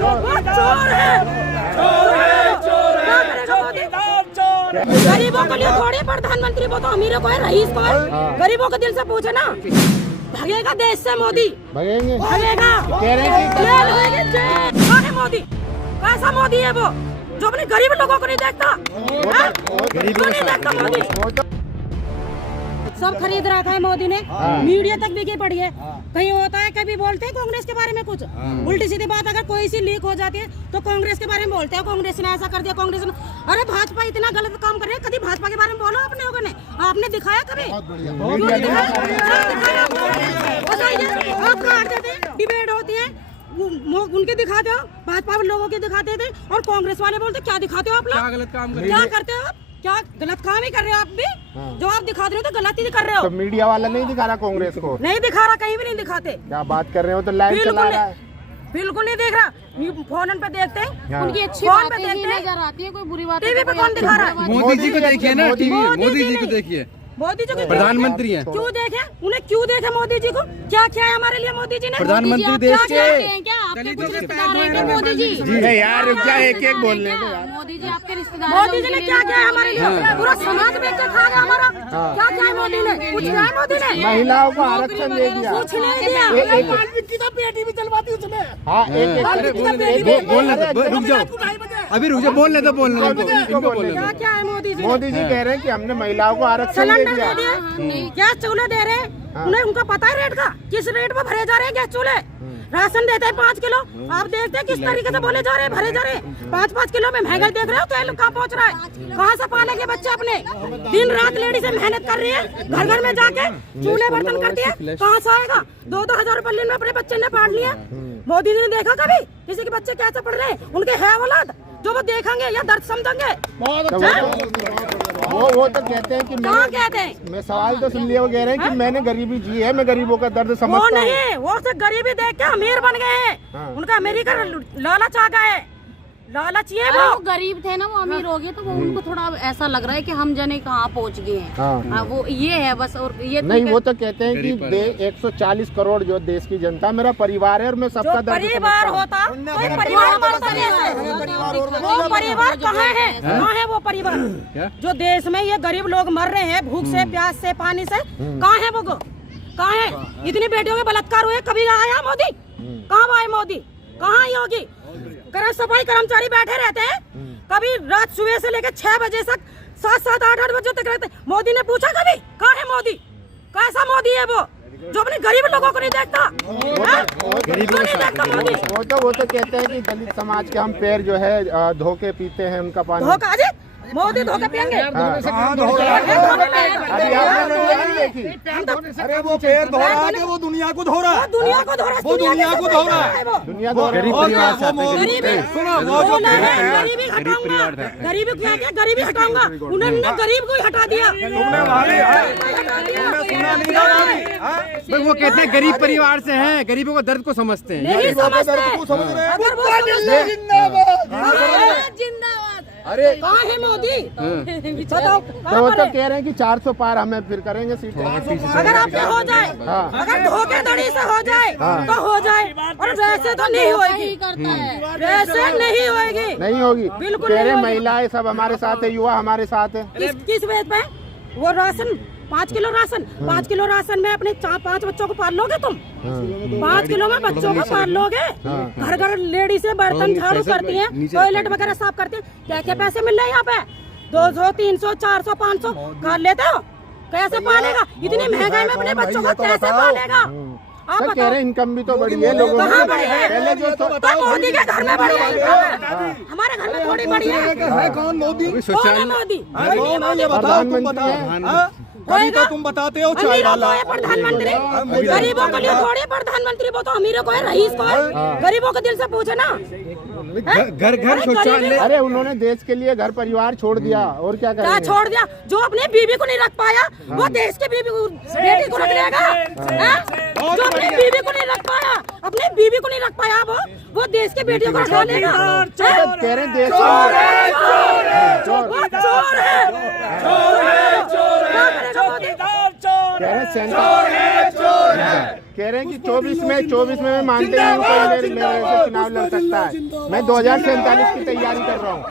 चोर है, चोर है, चोर है, गरीबों के लिए थोड़ी प्रधानमंत्री, वो तो अमीरों को है, रईस को है। गरीबों के दिल से पूछे ना, भगेगा देश से मोदी, भगेगा, है मोदी। कैसा मोदी है वो जो अपने गरीब लोगों को नहीं देखता? क्यों नहीं देखता मोदी? सब खरीद रखा है मोदी ने, मीडिया तक बिकी पड़ी है। कहीं होता है कभी बोलते हैं कांग्रेस के बारे में कुछ उल्टी सीधी बात, अगर कोई सी लीक हो जाती है तो कांग्रेस के बारे में बोलते हैं, कांग्रेस ने ऐसा कर दिया, कांग्रेस ने। अरे भाजपा इतना गलत काम कर रही है, कभी भाजपा के बारे में बोलो अपने लोगों ने, आपने दिखाया कभी? आप डिबेट होती है उनके दिखाते हो, भाजपा लोगों के दिखाते थे, और कांग्रेस वाले बोलते क्या दिखाते हो आप लोग? क्या गलत काम कर रहे हो? क्या करते हो आप? क्या गलत काम ही कर रहे हो आप भी? जो आप दिखा रहे हो तो गलत ही कर रहे हो। तो मीडिया वाला नहीं दिखा रहा कांग्रेस को? नहीं दिखा रहा, कहीं भी नहीं दिखाते। क्या बात कर रहे हो? तो लाइव चला रहा है। बिल्कुल नहीं देख रहा, फोन पे देखते हैं, उनकी अच्छी फोन पे बातें ही देखते हैं, नजर आती है, कोई बुरी बात टीवी पे कौन दिखा रहा है? मोदी जी को देखिए ना, टीवी मोदी जी को देखिए, मोदी जी को प्रधानमंत्री हैं। क्यों देखे उन्हें? क्यों देखे मोदी जी को? क्या किया है हमारे लिए मोदी जी ने? प्रधानमंत्री देश के आपके कुछ रिश्तेदार हैं क्या मोदी जी? यार रुक जा, एक एक बोल रहे हैं। मोदी जी आपके रिश्तेदार, मोदी जी ने क्या किया है हमारे लिए? पूरा समाज बेच के खा गया हमारा। क्या किया है मोदी ने? कुछ किया है मोदी ने? महिलाओं को आरक्षण दे दिया, कुछ नहीं दिया। पेटी भी चलवाती उसमें। हाँ, रुक जाओ, अभी रुक जाओ, बोलने तो बोलने इनको बोलने। क्या क्या है मोदी जी? मोदी जी कह रहे हैं कि हमने महिलाओं को आरक्षण दे सिलेंडर दिया। दे दिया, गैस चूल्हे दे रहे हैं, उन्हें उनका पता है रेट का, किस रेट पे भरे जा रहे हैं गैस चूल्हे। राशन देते हैं 5 किलो, आप देखते हैं किस तरीके से बोले जा रहे हैं, भरे जा रहे हैं। 5-5 किलो में महंगाई देख रहे हो, तेल कहाँ पहुँच रहा है? कहाँ से पालेंगे बच्चे अपने? दिन रात लेडीज मेहनत कर रही है, घर घर में जाके चूल्हे बर्तन करती है, कहाँ से आएगा? 2-2 हजार रुपए दिन में अपने बच्चे ने पाल लिया। मोदी जी ने देखा कभी किसी के बच्चे कैसे पढ़ रहे हैं? उनके है औलाद जो वो देखेंगे या दर्द समझेंगे? वो तो कहते हैं कि कहाँ कहते हैं? मैं सवाल तो सुन लिया, वो कह रहे हैं कि मैंने गरीबी जी है, मैं गरीबों का दर्द समझता हूँ। वो नहीं, वो सिर्फ गरीबी देख के अमीर बन गए हैं। उनका अमेरिका लालच आ गया है, लालच ये वो गरीब थे ना, वो अमीर हो गए, तो वो उनको थोड़ा ऐसा लग रहा है कि हम जने कहाँ पहुँच गए हैं। वो ये है बस, और ये नहीं, वो तो कहते हैं कि 140 करोड़ जो देश की जनता मेरा परिवार है और मैं सबका दर्द परिवार होता, कोई परिवार मरता नहीं। वो परिवार कहाँ है? कहाँ है वो परिवार जो देश में ये गरीब लोग मर रहे हैं भूख से, प्यास से, पानी से? कहाँ है वो? कहाँ है? इतनी बेटियों के बलात्कार हुए, कभी आया मोदी? कहाँ आए मोदी? कहाँ योगी? सफाई कर्मचारी बैठे रहते हैं, कभी रात सुबह से लेकर 6 बजे तक, 7-7, 8-8 बजे तक रहते हैं। मोदी ने पूछा कभी कहाँ है मोदी? कैसा मोदी है वो जो अपने गरीब लोगों को नहीं देखता? क्यों नहीं देखता मोदी? वो तो कहते हैं कि दलित समाज के हम पैर जो है धोके पीते हैं उनका पानी। धोखा जी, मोदी धोखे पियेंगे? अरे वो पैर धो रहा है, वो दुनिया को धो रहा है, दुनिया को धो रहा है, वो दुनिया को धो रहा है। दुनिया गरीब परिवार से गरीबी हटाऊंगा, गरीबी क्या किया? गरीबी हटाऊंगा, उन्होंने गरीब को ही हटा दिया। वो कहते हैं गरीब परिवार से हैं, गरीबों का दर्द को समझते हैं। नहीं समझते। अगर वो जिंदाबाद। अरे कहाँ है मोदी? बताओ। तो वो तो कह रहे हैं कि 400 पार हमें फिर करेंगे सीटें। अगर आपसे हो जाए, अगर धोखेधड़ी से हो जाए तो हो जाए, और वैसे तो नहीं होगी, वैसे नहीं होगी, नहीं होगी। बिल्कुल कह रहे नहीं। महिलाएं सब हमारे साथ है, युवा हमारे साथ है। किस वेद पे? वो ration 5 kilo ration, 5 kilo ration में अपने 4-5 बच्चों को पाल लोगे तुम? 5 किलो में बच्चों को पाल लोगे? घर घर लेडीज से बर्तन झाड़ू करती हैं, टॉयलेट वगैरह साफ करती हैं, क्या क्या पैसे मिल रहे हैं यहाँ पे? 200, 300, 400, 500 खा लेते हो? कैसे पालेगा? इतनी महंगाई में अपने बच्चों को कैसे पालेगा? आप कह रहे इनकम भी तो बढ़ी है लोगों की। कहाँ बढ़ी है? पहले जो तो मोदी के घर में बढ़ी है इनकम, हमारे घर में थोड़ी बढ़ी है। कौन मोदी? कौन है मोदी? प्रधानमंत्री है। अभी तो तुम बताते हो चाय वाला प्रधानमंत्री, गरीबों के लिए थोड़ी प्रधानमंत्री, वो तो अमीरों को है, रईस को है। गरीबों के दिल से पूछे ना, घर घर शौचालय। अरे उन्होंने देश के लिए घर परिवार छोड़ दिया, और क्या क्या करेंगे? छोड़ दिया? जो अपने बीवी को नहीं रख पाया वो देश के बेटी को रख लेगा? जो अपनी बीवी को नहीं रख पाया, अपने बीवी को नहीं रख पाया, वो देश के बेटियों को रखा लेगा? कह रहे देश चोर है, चोर है, चोर है, चोर है, चोर है, चोर है, कह रहे हैं कि 24 में मैं मानते नहीं हूँ कोई मेरे से चुनाव लड़ सकता है। मैं 2047 की तैयारी कर रहा हूँ।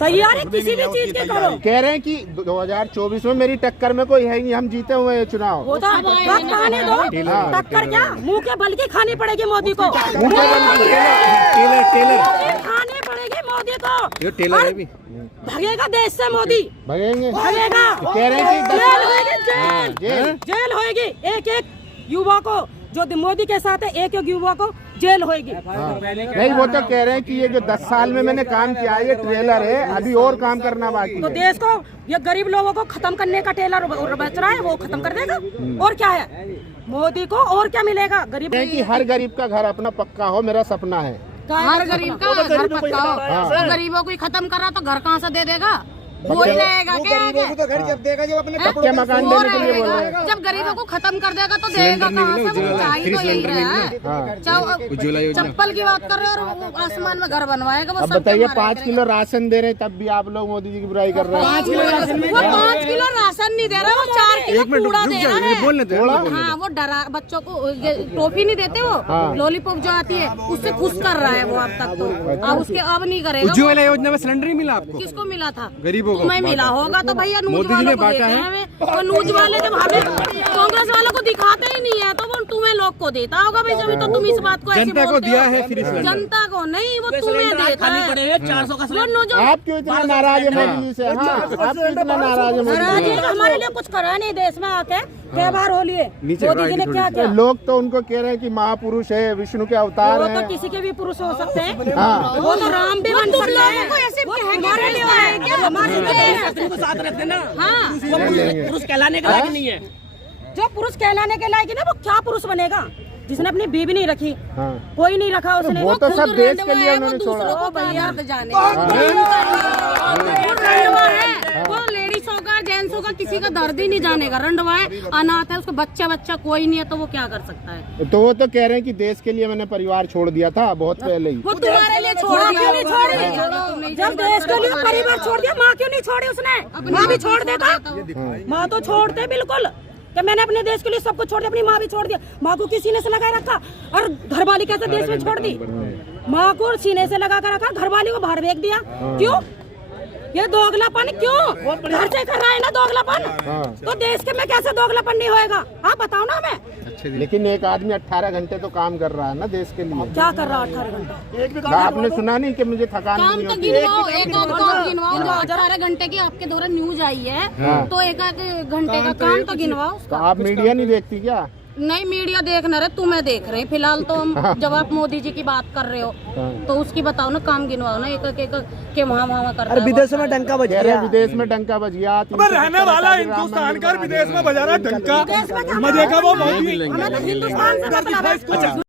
तैयारी किसी भी चीज की करो। कह रहे हैं कि 2024 में मेरी टक्कर में कोई है नहीं, हम जीते हुए ये चुनाव। वो तो वक्त आने दो, टक्कर क्या मुंह के बल की खानी पड़ेगी मोदी को, खानी पड़ेगी मोदी को। ये टेलर है भी। भगेगा देश से मोदी, भगेंगे। भगेगा। कह रहे हैं कि जेल होगी, जेल होगी। एक युवा को जो मोदी के साथ है, एक युवा को जेल होगी। नहीं, वो तो कह रहे हैं कि ये जो 10 साल में मैंने काम किया है ये ट्रेलर है, अभी और काम करना बाकी तो है। देश को ये गरीब लोगों को खत्म करने का टेलर बच रहा है, वो खत्म कर देगा। और क्या है मोदी को, और क्या मिलेगा गरीब कि हर गरीब का घर अपना पक्का हो, मेरा सपना है। हर गरीब का घर पक्का हो। तो गरीबों को ही खत्म कर रहा तो घर कहाँ से दे देगा? वो ही रहेगा क्या? गरीबों को तो घर जब देगा, जब अपने पक्के मकान वो देने के लिए बोल रहे रहेगा। जब गरीबों को खत्म कर देगा तो देगा कहाँ से? वो चाहिए तो यही रहा है। चप्पल की बात कर रहे हो और आसमान में घर बनवाएगा। वो अब बताइए 5 किलो राशन दे रहे तब भी आप लोग मोदी जी की बुराई कर रहे हैं। 5 किलो राशन नहीं दे रहा, वो 4 किलो कूड़ा दे रहा है। बोलने दो। हाँ, वो डरा बच्चों को टॉफी नहीं देते, वो लॉलीपॉप जो आती है उससे खुश कर रहा है वो अब तक तो। अब उसके अब नहीं करेगा। उज्ज्वला योजना में सिलेंडर ही मिला आपको? किसको मिला था? गरीबों को। तुम्हें मिला होगा तो भैया नूज मोदी जी वालों ने को बांटा देते है। हैं। तो नूज वाले जब हमें कांग्रेस वालों को दिखाते ही नहीं है तो वो तुम्हें लोग को देता होगा भाई। जब तो तुम इस बात को ऐसे जनता को बोलते दिया हो। है फ्री सिलेंडर। जनता को नहीं, वो तुम्हें देता है। 400 का वो नूज आप क्यों इतना नाराज है मोदी जी से? हाँ, आप क्यों इतना नाराज है मोदी महाराज जी जी से? ने हमारे लिए कुछ करा नहीं देश में आके। कई बार हो लिए मोदी जी ने क्या तो किया? लोग तो उनको कह रहे हैं कि महापुरुष है, विष्णु के अवतार वो तो हैं। किसी के भी पुरुष हो सकते हैं। हाँ। वो तो राम भी बन सकते हैं। को ऐसे वो कह के हमारे लिए है क्या? हमारे लिए है। को साथ रखते ना, हाँ, वो पुरुष कहलाने का लायक नहीं है। जो पुरुष कहलाने के लायक है ना, वो क्या पुरुष बनेगा जिसने अपनी बीवी नहीं रखी? हाँ। कोई नहीं रखा उसने। वो तो खुद सब देश रंडवा के लिए है, उन्होंने वो छोड़ा। दूसरों को भैया जाने वो रंडवा है। वो लेडीज होगा जेंट्स होगा किसी का दर्द ही नहीं जानेगा। रंडवा है, अनाथ है, उसको बच्चा कोई नहीं है तो वो क्या कर सकता है? तो वो तो कह रहे हैं कि देश के लिए मैंने परिवार छोड़ दिया था बहुत पहले ही। वो तुम्हारे लिए छोड़ माँ दिया। क्यों नहीं छोड़ी? जब देश के लिए परिवार छोड़ दिया, माँ क्यों नहीं छोड़ी उसने? माँ भी छोड़ देता। माँ तो छोड़ते बिल्कुल कि मैंने अपने देश के लिए सब कुछ छोड़ दिया। अपनी माँ भी छोड़ दिया। माँ को किसी ने से लगाए रखा और घरवाली कैसे देश में छोड़ दी? माँ को सीने से लगा कर रखा, घरवाली को बाहर फेंक दिया। क्यों? ये दोगलापन क्यों? घर से कर रहा है ना दोगलापन। तो देश के में कैसे दोगलापन नहीं होएगा? हाँ बताओ ना हमें। लेकिन एक आदमी 18 घंटे तो काम कर रहा है ना देश के लिए। क्या कर रहा 18 घंटा? आपने सुना नहीं कि मुझे थकान काम नहीं तो होती? गिनवाओ, एक और काम गिनवाओ। जो 18 घंटे की आपके द्वारा न्यूज आई है तो एक घंटे का काम तो गिनवाओ। तो आप मीडिया नहीं देखती क्या? नहीं, मीडिया देखना रहे, तुम्हें देख रहे हैं फिलहाल तो हम। जब आप मोदी जी की बात कर रहे हो तो उसकी बताओ ना, काम गिनवाओ ना एक के वहाँ कर रहा है। विदेशों में डंका बज कह रहे हैं विदेश में डंका बज गया। रहने वाला हिंदुस्तान का विदेश में बजा रहा है डंका, मजे का वो मोदी। हमें तो हिंदुस्तान से मतलब है।